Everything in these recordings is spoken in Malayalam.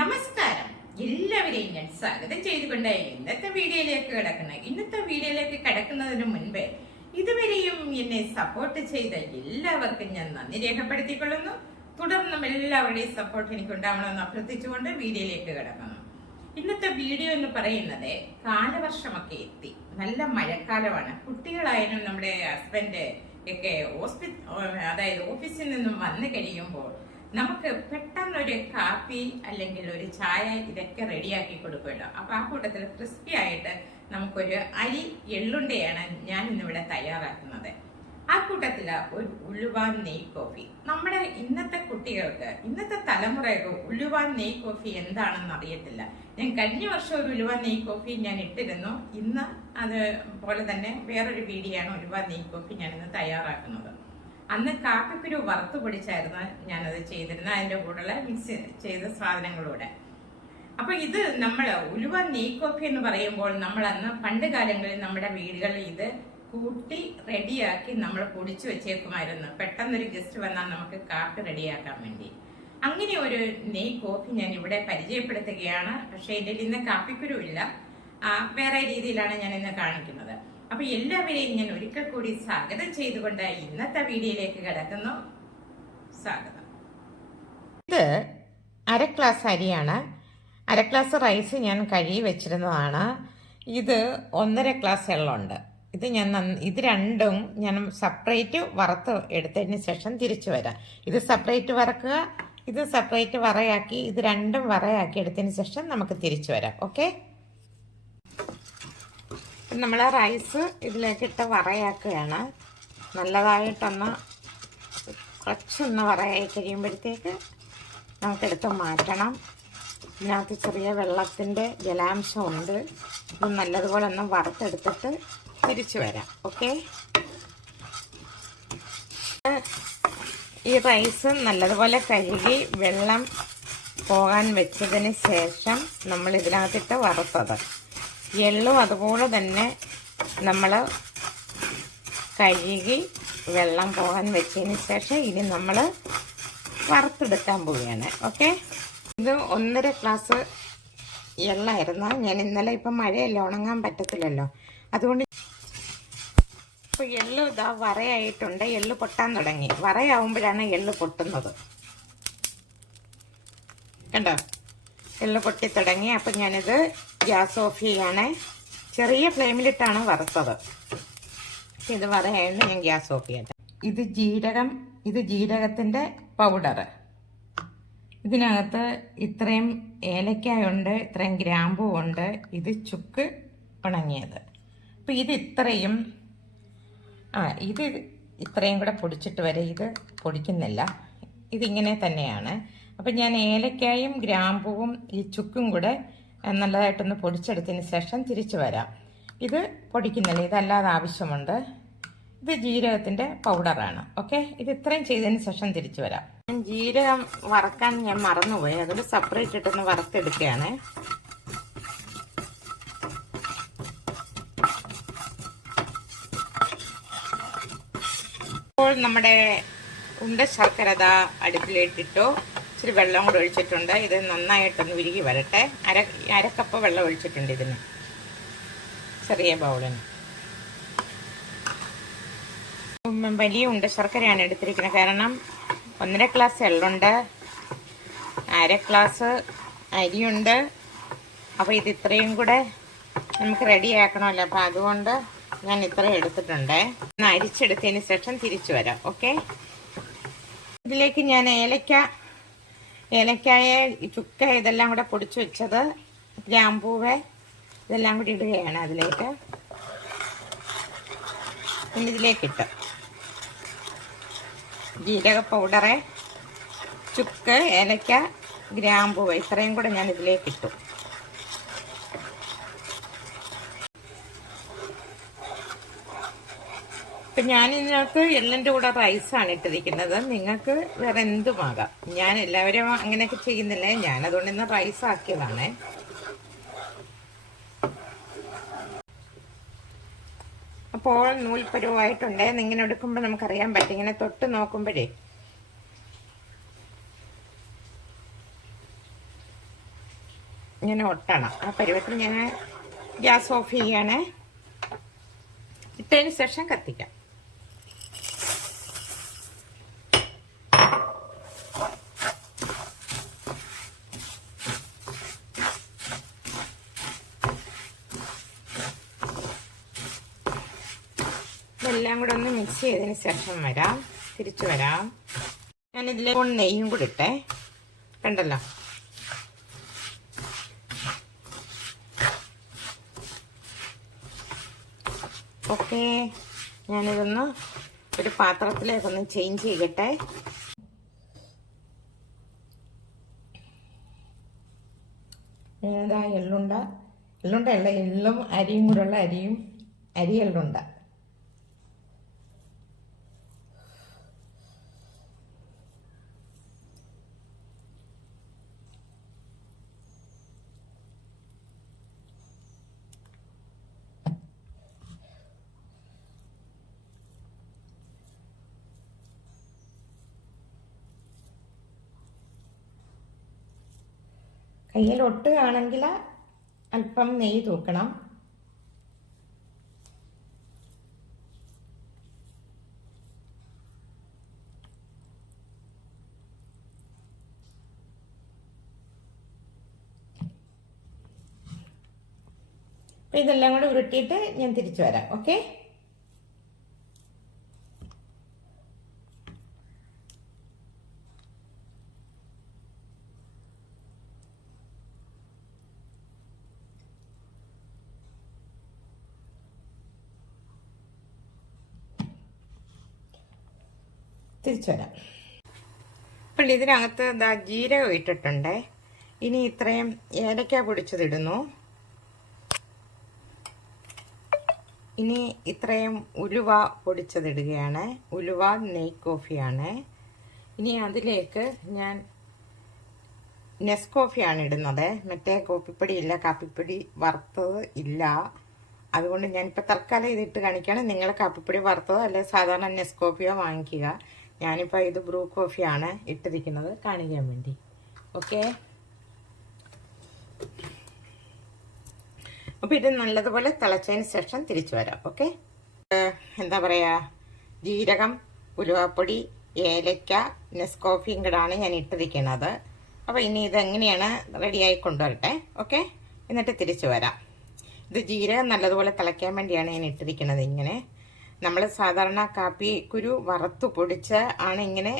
നമസ്കാരം. എല്ലാവരെയും ഞാൻ സ്വാഗതം ചെയ്തുകൊണ്ട് ഇന്നത്തെ വീഡിയോയിലേക്ക് കടക്കുന്നതിന് മുൻപേ ഇതുവരെയും എന്നെ സപ്പോർട്ട് ചെയ്ത എല്ലാവർക്കും ഞാൻ നന്ദി രേഖപ്പെടുത്തിക്കൊള്ളുന്നു. തുടർന്നും എല്ലാവരുടെയും സപ്പോർട്ട് എനിക്ക് ഉണ്ടാവണമെന്ന് അഭ്യർത്ഥിച്ചുകൊണ്ട് വീഡിയോയിലേക്ക് കടക്കുന്നു. ഇന്നത്തെ വീഡിയോ എന്ന് പറയുന്നത് കാലവർഷമൊക്കെ എത്തി, നല്ല മഴക്കാലമാണ്. കുട്ടികളായാലും നമ്മുടെ ഹസ്ബൻഡ് ഒക്കെ ഓഫീസിൽ നിന്നും വന്നു കഴിയുമ്പോൾ നമുക്ക് പെട്ടെന്നൊരു കാപ്പി അല്ലെങ്കിൽ ഒരു ചായ ഇതൊക്കെ റെഡിയാക്കി കൊടുക്കുമല്ലോ. അപ്പൊ ആ കൂട്ടത്തിൽ ക്രിസ്പി ആയിട്ട് നമുക്കൊരു അരി എള്ളുണ്ടയാണ് ഞാൻ ഇന്നിവിടെ തയ്യാറാക്കുന്നത്. ആ കൂട്ടത്തില് ഒരു ഉലുവാൻ നെയ് കോഫി. നമ്മുടെ ഇന്നത്തെ കുട്ടികൾക്ക്, ഇന്നത്തെ തലമുറയൊക്കെ ഉലുവാൻ നെയ് കോഫി എന്താണെന്ന് അറിയത്തില്ല. ഞാൻ കഴിഞ്ഞ വർഷം ഒരു ഉലുവാൻ നെയ് കോഫി ഞാൻ ഇട്ടിരുന്നു. ഇന്ന് അതുപോലെ തന്നെ വേറൊരു വീഡിയോ ആണ് ഉലുവാൻ നെയ് കോഫി ഞാൻ ഇന്ന് തയ്യാറാക്കുന്നത്. അന്ന് കാപ്പിക്കുരു വറുത്ത് പൊടിച്ചായിരുന്നു ഞാനത് ചെയ്തിരുന്നത്, അതിൻ്റെ കൂടെ മിക്സ് ചെയ്ത സാധനങ്ങളൂടെ. അപ്പൊ ഇത് നമ്മൾ ഉലുവ നെയ് കോഫി എന്ന് പറയുമ്പോൾ നമ്മൾ അന്ന് പണ്ട് കാലങ്ങളിൽ നമ്മുടെ വീടുകളിൽ ഇത് കൂട്ടി റെഡിയാക്കി നമ്മൾ പൊടിച്ചു വെച്ചേക്കുമായിരുന്നു. പെട്ടെന്നൊരു ഗസ്റ്റ് വന്നാൽ നമുക്ക് കാപ്പി റെഡിയാക്കാൻ വേണ്ടി. അങ്ങനെ ഒരു നെയ് കോഫി ഞാൻ ഇവിടെ പരിചയപ്പെടുത്തുകയാണ്. പക്ഷെ ഇതിൽ ഇന്ന് കാപ്പിക്കുരു ഇല്ല, വേറെ രീതിയിലാണ് ഞാൻ ഇന്ന് കാണിക്കുന്നത്. അപ്പൊ എല്ലാവരെയും ഞാൻ ഒരിക്കൽ കൂടി സ്വാഗതം ചെയ്തുകൊണ്ട് ഇന്നത്തെ വീഡിയോയിലേക്ക് കിടക്കുന്നു. സ്വാഗതം. ഇത് 1/2 ഗ്ലാസ് അരിയാണ്. 1/2 ഗ്ലാസ് റൈസ് ഞാൻ കഴുകി വെച്ചിരുന്നതാണ്. ഇത് 1.5 ഗ്ലാസ് വെള്ളമുണ്ട്. ഇത് രണ്ടും ഞാൻ സെപ്പറേറ്റ് വറുത്ത് എടുത്തതിന് ശേഷം തിരിച്ചു വരാം. ഇത് സെപ്പറേറ്റ് വറക്കുക, ഇത് സെപ്പറേറ്റ് വറയാക്കി, ഇത് രണ്ടും വറയാക്കി എടുത്തതിന് ശേഷം നമുക്ക് തിരിച്ചു വരാം. ഓക്കെ, നമ്മൾ റൈസ് ഇതിലേക്കിട്ട് വറയാക്കുകയാണ്. നല്ലതായിട്ടൊന്ന് കുറച്ചൊന്ന് വറയായി കഴിയുമ്പോഴത്തേക്ക് നമുക്കെടുത്ത് മാറ്റണം. ഇതിനകത്ത് ചെറിയ വെള്ളത്തിൻ്റെ ജലാംശമുണ്ട്. ഇത് നല്ലതുപോലെ ഒന്ന് വറുത്തെടുത്തിട്ട് തിരിച്ചു വരാം. ഓക്കെ, ഈ റൈസ് നല്ലതുപോലെ കഴുകി വെള്ളം പോകാൻ വെച്ചതിന് ശേഷം നമ്മൾ ഇതിനകത്തിട്ട് വറുത്തത്. എള്ളും അതുപോലെ തന്നെ നമ്മൾ കഴുകി വെള്ളം പോകാൻ വെച്ചതിന് ശേഷം ഇനി നമ്മൾ വറുത്തെടുക്കാൻ പോവുകയാണ്. ഓക്കെ, ഇത് 1.5 ഗ്ലാസ് എള്ളായിരുന്നു. ഞാൻ ഇന്നലെ ഇപ്പം മഴയല്ല, ഉണങ്ങാൻ പറ്റത്തില്ലല്ലോ, അതുകൊണ്ട് ഇപ്പോൾ എള്ള് ഇതാ വറയായിട്ടുണ്ട്. എള്ള് പൊട്ടാൻ തുടങ്ങി. വറയാവുമ്പോഴാണ് എള്ള് പൊട്ടുന്നത്. കണ്ടോ, എള്ള് പൊട്ടി തുടങ്ങി. അപ്പം ഞാനിത് ഗ്യാസ് ഓഫ് ചെയ്യാണ്. ചെറിയ ഫ്ലെയിമിലിട്ടാണ് വറുത്തത്. ഇത് വറയായതുകൊണ്ട് ഞാൻ ഗ്യാസ് ഓഫ് ചെയ്യട്ടെ. ഇത് ജീരകത്തിൻ്റെ പൗഡർ. ഇതിനകത്ത് ഇത്രയും ഏലക്കായുണ്ട്, ഇത്രയും ഗ്രാമ്പുണ്ട്, ഇത് ചുക്ക് ഉണങ്ങിയത്. അപ്പം ഇത് ഇത്രയും കൂടെ പൊടിച്ചിട്ട് വരെ ഇത് പൊടിക്കുന്നില്ല, ഇതിങ്ങനെ തന്നെയാണ്. അപ്പം ഞാൻ ഏലക്കായും ഗ്രാമ്പുവും ഈ ചുക്കും കൂടെ നല്ലതായിട്ടൊന്ന് പൊടിച്ചെടുത്തതിന് ശേഷം തിരിച്ചു വരാം. ഇത് പൊടിക്കുന്നില്ല, ഇതല്ലാതെ ആവശ്യമുണ്ട്. ഇത് ജീരകത്തിൻ്റെ പൗഡറാണ്. ഓക്കെ, ഇത് ഇത്രയും ചെയ്തതിന് ശേഷം തിരിച്ചു വരാം. ജീരകം വറക്കാൻ ഞാൻ മറന്നുപോയി, അതുകൊണ്ട് സെപ്പറേറ്റ് ഇട്ടൊന്ന് വറുത്തെടുക്കുകയാണ്. ഇപ്പോൾ നമ്മുടെ ശർക്കര അടുപ്പിലിട്ടിട്ടു. ഇച്ചിരി വെള്ളം കൂടെ ഒഴിച്ചിട്ടുണ്ട്. ഇത് നന്നായിട്ടൊന്ന് ഉരുകി വരട്ടെ. അര കപ്പ് വെള്ളം ഒഴിച്ചിട്ടുണ്ട് ഇതിന്, ചെറിയ ബൗളിന്. വലിയ ശർക്കരയാണ് എടുത്തിരിക്കുന്നത്, കാരണം 1.5 ഗ്ലാസ് എള്ളുണ്ട്, 1/2 ഗ്ലാസ് അരിയുണ്ട്. അപ്പോൾ ഇത് ഇത്രയും കൂടെ നമുക്ക് റെഡിയാക്കണമല്ലോ, അപ്പോൾ അതുകൊണ്ട് ഞാൻ ഇത്രയും എടുത്തിട്ടുണ്ട്. ഒന്ന് അരിച്ചെടുത്തതിന് ശേഷം തിരിച്ചു വരാം. ഓക്കെ, ഇതിലേക്ക് ഞാൻ ഏലക്കായ, ചുക്ക ഇതെല്ലാം കൂടെ പൊടിച്ചു വെച്ചത്, ഗ്രാമ്പൂവ് ഇതെല്ലാം കൂടി ഇടുകയാണ് അതിലേക്ക്. പിന്നെ ഇതിലേക്കിട്ട് ജീരക പൗഡറ്, ചുക്ക്, ഏലക്ക, ഗ്രാമ്പൂവ് ഇത്രയും കൂടെ ഞാൻ ഇതിലേക്കിട്ടു. ഇപ്പം ഞാൻ ഇതിനകത്ത് എള്ളിൻ്റെ കൂടെ റൈസാണ് ഇട്ടിരിക്കുന്നത്. നിങ്ങൾക്ക് വേറെ എന്തുമാകാം. ഞാൻ എല്ലാവരും അങ്ങനെയൊക്കെ ചെയ്യുന്നില്ല, ഞാനതുകൊണ്ട് ഇന്ന് റൈസ് ആക്കിയതാണ്. അപ്പോൾ നൂൽപ്പരുവായിട്ടുണ്ട്. ഇങ്ങനെ എടുക്കുമ്പോൾ നമുക്കറിയാൻ പറ്റും, ഇങ്ങനെ തൊട്ട് നോക്കുമ്പോഴേ ഇങ്ങനെ ഒട്ടണം. ആ പരുവത്തിൽ ഞാൻ ഗ്യാസ് ഓഫ് ചെയ്യണേ. ഇട്ടതിന് ശേഷം കത്തിക്കാം. ഇതെല്ലാം കൂടെ ഒന്ന് മിക്സ് ചെയ്തതിന് ശേഷം വരാം, തിരിച്ചു വരാം. ഞാനിതിൽ നെയ്യും കൂടി ഇട്ടേ, കണ്ടല്ലോ. ഓക്കെ, ഞാനിതൊന്ന് ഒരു പാത്രത്തിലേക്കൊന്ന് ചേഞ്ച് ചെയ്യട്ടെ. ഞാനതാ എള്ളുണ്ട അല്ല, എള്ളും അരിയും കൂടെയുള്ള അരി എള്ളുണ്ട. കയ്യിൽ ഒട്ടുകയാണെങ്കിൽ അല്പം നെയ്യ് തൂക്കണം. അപ്പം ഇതെല്ലാം കൂടെ ഉരുട്ടിയിട്ട് ഞാൻ തിരിച്ചു വരാം. ഓക്കെ, തിരിച്ചു വരാം. അപ്പോൾ ഇതിനകത്ത് ജീരകം ഇട്ടിട്ടുണ്ട്. ഇനി ഇത്രയും ഏലക്ക പൊടിച്ചതിടുന്നു. ഇനി ഇത്രയും ഉലുവ പൊടിച്ചതിടുകയാണ്. ഉലുവ നെയ് കോഫിയാണ്. ഇനി അതിലേക്ക് ഞാൻ നെസ്കോഫിയാണ് ഇടുന്നത്. മറ്റേ കോപ്പിപ്പൊടി ഇല്ല, കാപ്പിപ്പൊടി വറുത്തത് ഇല്ല. അതുകൊണ്ട് ഞാനിപ്പോൾ തൽക്കാലം ഇതിട്ട് കാണിക്കുകയാണ്. നിങ്ങൾ കാപ്പിപ്പൊടി വറുത്തതോ അല്ലെ സാധാരണ നെസ്കോഫിയോ വാങ്ങിക്കുക. ഞാനിപ്പോൾ ഇത് ബ്രൂ കോഫിയാണ് ഇട്ടിരിക്കുന്നത് കാണിക്കാൻ വേണ്ടി. ഓക്കെ, അപ്പോൾ ഇത് നല്ലതുപോലെ തിളച്ചതിന് ശേഷം തിരിച്ചു വരാം. ഓക്കെ, എന്താ പറയുക, ജീരകം, ഉലുവാപ്പൊടി, ഏലക്ക, നെസ്കോഫിയും കൂടാണ് ഞാൻ ഇട്ടിരിക്കുന്നത്. അപ്പോൾ ഇനി ഇതെങ്ങനെയാണ് റെഡിയായി കൊണ്ടുവരട്ടെ. ഓക്കെ, എന്നിട്ട് തിരിച്ചു വരാം. ഇത് ജീരകം നല്ലതുപോലെ തിളയ്ക്കാൻ വേണ്ടിയാണ് ഞാൻ ഇട്ടിരിക്കുന്നത്. ഇങ്ങനെ നമ്മൾ സാധാരണ കാപ്പി കുരു വറുത്ത് പൊടിച്ച് ആണ് ഇങ്ങനെ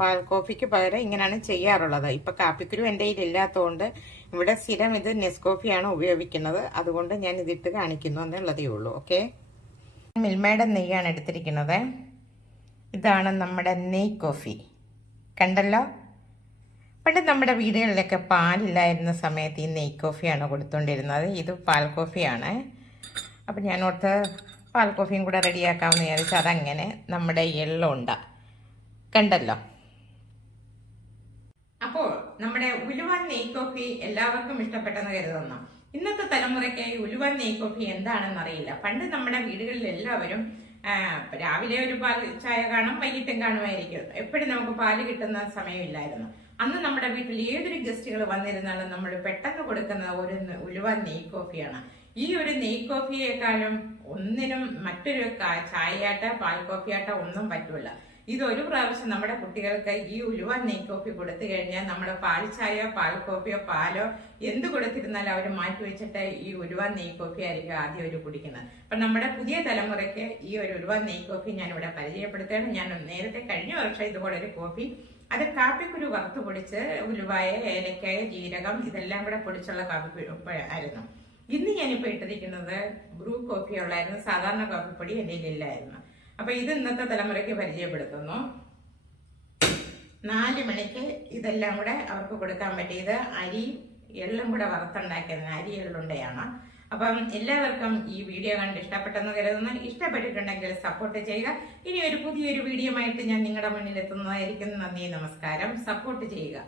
പാൽ കോഫിക്ക് പകരം ഇങ്ങനെയാണ് ചെയ്യാറുള്ളത്. ഇപ്പം കാപ്പിക്കുരു എൻ്റെ കയ്യിൽ ഇല്ലാത്തതുകൊണ്ട് ഇവിടെ സ്ഥിരം ഇത് നെസ്കോഫിയാണ് ഉപയോഗിക്കുന്നത്. അതുകൊണ്ട് ഞാൻ ഇതിട്ട് കാണിക്കുന്നു എന്നുള്ളതേ ഉള്ളൂ. ഓക്കെ, മിൽമയുടെ നെയ്യാണ് എടുത്തിരിക്കുന്നത്. ഇതാണ് നമ്മുടെ നെയ് കോഫി. കണ്ടല്ലോ, പണ്ട് നമ്മുടെ വീടുകളിലൊക്കെ പാലില്ലായിരുന്ന സമയത്ത് ഈ നെയ് കോഫിയാണ് കൊടുത്തുകൊണ്ടിരുന്നത്. ഇത് പാൽ കോഫിയാണ്. അപ്പം ഞാൻ ഓർത്ത് പാൽ കോഫിയും കൂടെ റെഡിയാക്കാമെന്ന് വിചാരിച്ചാൽ അതങ്ങനെ നമ്മുടെ എള്ളുണ്ട. കണ്ടല്ലോ, അപ്പോൾ നമ്മുടെ ഉലുവ നെയ് കോഫി എല്ലാവർക്കും ഇഷ്ടപ്പെട്ടെന്ന് കരുതുന്നു. ഇന്നത്തെ തലമുറയ്ക്ക് ഈ ഉലുവ നെയ് കോഫി എന്താണെന്ന് അറിയില്ല. പണ്ട് നമ്മുടെ വീടുകളിൽ എല്ലാവരും രാവിലെ ഒരു പാൽ ചായ കാണും, വൈകിട്ടും കാണുമായിരിക്കും. എപ്പോഴും നമുക്ക് പാല് കിട്ടുന്ന സമയമില്ലായിരുന്നു. അന്ന് നമ്മുടെ വീട്ടിൽ ഏതൊരു ഗസ്റ്റുകൾ വന്നിരുന്നാലും നമ്മൾ പെട്ടെന്ന് കൊടുക്കുന്ന ഒരു ഉലുവ നെയ് കോഫിയാണ്. ഈ ഒരു നെയ് കോഫിയേക്കാളും ഒന്നിനും മറ്റൊരു ചായയാട്ട പാൽ കോഫിയാട്ട ഒന്നും പറ്റൂല. ഇതൊരു പ്രാവശ്യം നമ്മുടെ കുട്ടികൾക്ക് ഈ ഉലുവ നെയ് കോഫി കൊടുത്തു കഴിഞ്ഞാൽ നമ്മുടെ പാൽ ചായ, പാൽ കോഫിയോ പാലോ എന്ത് കൊടുത്തിരുന്നാലും അവർ മാറ്റി വെച്ചിട്ട് ഈ ഉലുവ നെയ് കോഫി ആയിരിക്കും ആദ്യം അവർ കുടിക്കുന്നത്. അപ്പൊ നമ്മുടെ പുതിയ തലമുറയ്ക്ക് ഈ ഒരു ഉലുവ നെയ് കോഫി ഞാൻ ഇവിടെ പരിചയപ്പെടുത്തുകയാണ്. ഞാൻ നേരത്തെ കഴിഞ്ഞ വർഷം ഇതുപോലെ ഒരു കോഫി, അത് കാപ്പിക്കുരു വറുത്ത് പൊടിച്ച് ഉലുവായ, ഏലക്കായ, ജീരകം ഇതെല്ലാം കൂടെ പൊടിച്ചുള്ള കാപ്പിക്കുരു ആയിരുന്നു. ഇന്ന് ഞാനിപ്പോൾ ഇട്ടിരിക്കുന്നത് ബ്രൂ കോഫി ഉള്ളായിരുന്നു. സാധാരണ കാപ്പിപ്പൊടി എൻ്റെ കയ്യിലില്ലായിരുന്നു. അപ്പൊ ഇത് ഇന്നത്തെ തലമുറയ്ക്ക് പരിചയപ്പെടുത്തുന്നു. 4 മണിക്ക് ഇതെല്ലാം കൂടെ അവർക്ക് കൊടുക്കാൻ പറ്റിയത് അരി എള്ളും കൂടെ വറുത്തുണ്ടാക്കിയത് അരി എള്ളുണ്ടയാണ്. അപ്പം എല്ലാവർക്കും ഈ വീഡിയോ കണ്ട് ഇഷ്ടപ്പെട്ടെന്ന് കരുതുന്നു. ഇഷ്ടപ്പെട്ടിട്ടുണ്ടെങ്കിൽ സപ്പോർട്ട് ചെയ്യുക. ഇനി ഒരു പുതിയൊരു വീഡിയോ ആയിട്ട് ഞാൻ നിങ്ങളുടെ മുന്നിൽ എത്തുന്നതായിരിക്കും. നന്ദി, നമസ്കാരം. സപ്പോർട്ട് ചെയ്യുക.